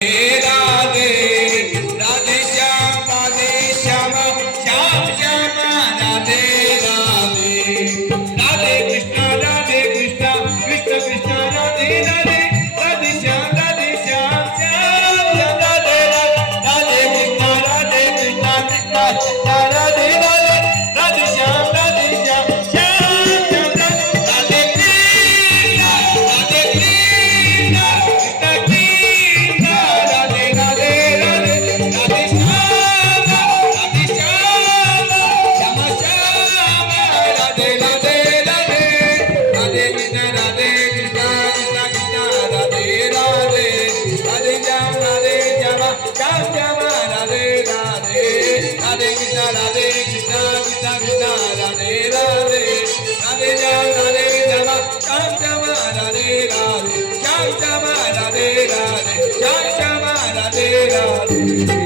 Radhe Radhe Shyam Shyam Shyam Radhe Radhe Radhe Krishna Krishna Krishna Radhe Radhe Radhe Shyam Shyam Shyam Radhe Radhe Krishna Krishna Radhe Radhe Radhe Shyam Shyam Shyam Radhe Krishna Radhe Krishna Krishna Radhe Radhe Radhe Radhe Shyam Shyam Shyam Radhe Radhe Radhe Radhe Krishna Krishna Krishna Radhe Radhe Radhe Shyam Shyam Shyam Radhe Radhe Radhe Krishna Krishna Krishna Radhe Radhe Radhe Shyam Shyam Radhe Radhe Shyam Shyam Radhe Radhe Shyam Shyam Radhe Radhe